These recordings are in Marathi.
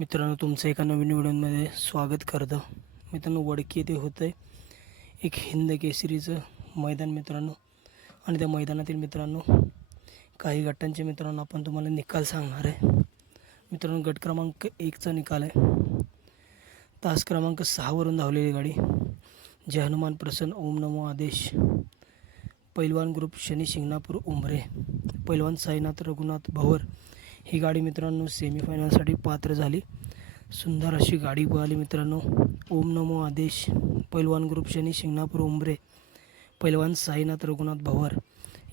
मित्रांनो तुमचं एका नवीन व्हिडिओमध्ये स्वागत करतो. मित्रांनो वडकी येथे होतं आहे एक हिंद केसरीचं मैदान मित्रांनो. आणि त्या मैदानातील मित्रांनो काही गटांचे मित्रांनो आपण तुम्हाला निकाल सांगणार आहे. मित्रांनो गट क्रमांक एकचा निकाल आहे. तास क्रमांक सहावरून धावलेली गाडी. जय हनुमान प्रसन्न ओम नमो आदेश. पैलवान ग्रुप शनी शिंगणापूर उमरे. पैलवान साईनाथ रघुनाथ भवर. ही गाडी मित्रांनो सेमीफायनलसाठी पात्र झाली. सुंदर अशी गाडी पळाली मित्रांनो. ओम नमो आदेश. पैलवान ग्रुप शनी शिंगणापूर उंबरे. पैलवान साईनाथ रघुनाथ भवर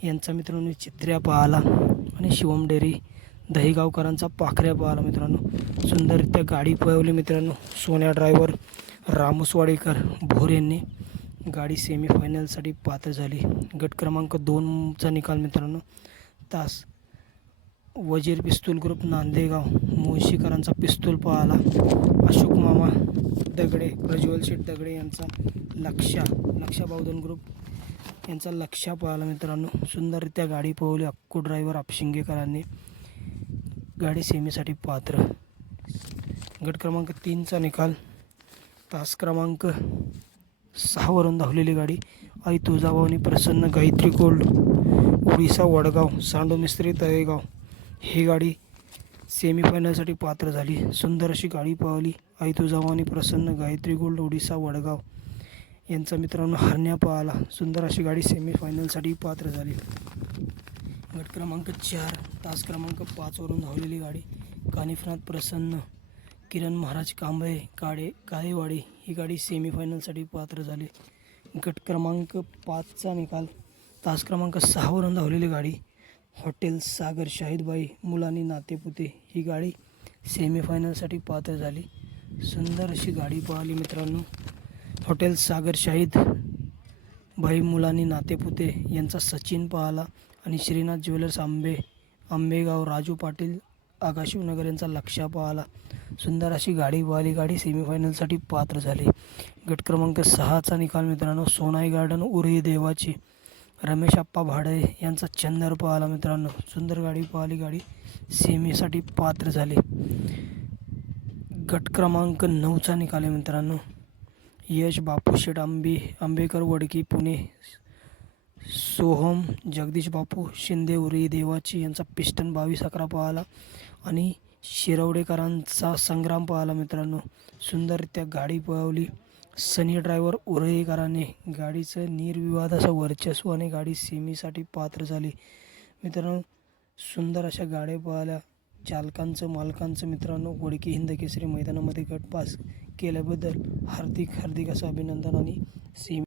यांचा मित्रांनो चित्र्या पाहला आणि शिवम डेरी दहीगावकरांचा पाखऱ्या पाहला मित्रांनो. सुंदररित्या गाडी पळवली मित्रांनो. सोन्या ड्रायव्हर रामूसवाडेकर भोर यांनी. गाडी सेमीफायनलसाठी पात्र झाली. गट क्रमांक दोनचा निकाल मित्रांनो. तास वजीर पिस्तूल ग्रुप नांदेगाव मुळशीकरांचा पिस्तूल पळाला अशोक मामा दगडे प्रज्वल शेठ दगडे यांचा लक्षा लक्षा बावधन ग्रुप यांचा लक्षा पळाला मित्रांनो. सुंदररित्या गाडी पळवली अक्कू ड्रायव्हर आपशिंगेकरांनी गाडी सेमीसाठी पात्र. गट क्रमांक तीनचा निकाल. तास क्रमांक सहावरून धावलेली गाडी. आई तुळजाभवानी प्रसन्न गायत्री गोल्ड ओडिसा वडगाव सांडो मिस्त्री तळेगाव. ही गाडी सेमीफायनलसाठी पात्र झाली. सुंदर अशी गाडी पावली आई तुझावानी प्रसन्न गायत्री गोल्ड ओडिसा वडगाव यांचा मित्रांनो हरण्या पळाला सुंदर अशी गाडी सेमीफायनलसाठी पात्र झाली. गट क्रमांक चार तास क्रमांक पाचवरून धावलेली गाडी. कानिफनाथ प्रसन्न किरण महाराज कांबळे काळे काळेवाडी ही गाडी सेमीफायनलसाठी पात्र झाली. गट क्रमांक पाचचा निकाल. तास क्रमांक सहावरून धावलेली गाडी. हॉटेल सागर शाहिदबाई मुलांनी नातेपुते ही गाडी सेमीफायनलसाठी पात्र झाली. सुंदर अशी गाडी पाहिली मित्रांनो. हॉटेल सागर शाहिद भाई मुलांनी नातेपुते यांचा सचिन पाहला आणि श्रीनाथ ज्वेलर्स आंबे आंबेगाव राजू पाटील आकाशिवनगर यांचा लक्षा पाहला. सुंदर अशी गाडी वाली गाडी सेमीफायनलसाठी पात्र झाली. गट क्रमांक सहाचा निकाल मित्रांनो. सोनाई गार्डन उरी देवाची. रमेश आप्पा भाडे यांचा चंदर पाहला मित्रांनो. सुंदर गाडी पाहली गाडी सेमीसाठी पात्र झाली. गट क्रमांक नऊचा निकाले मित्रांनो. यश बापू शेठ आंबे आंबेकर वडकी पुणे सोहम जगदीश बापू शिंदे उरी देवाची यांचा पिस्टन बावीस अकरा पाहला आणि शिरवडेकरांचा संग्राम पाहला मित्रांनो. सुंदररित्या गाडी पळवली. सनी ड्रायव्हर उरळीकराने गाडीचं निर्विवाद असं वर्चस्व आणि गाडी सेमीसाठी पात्र झाली. मित्रांनो सुंदर अशा गाड्या पळाल्या चालकांचं मालकांचं मित्रांनो गोडकी हिंद केसरी मैदानामध्ये गटपास केल्याबद्दल हार्दिक हार्दिक असं अभिनंदन आणि सेमी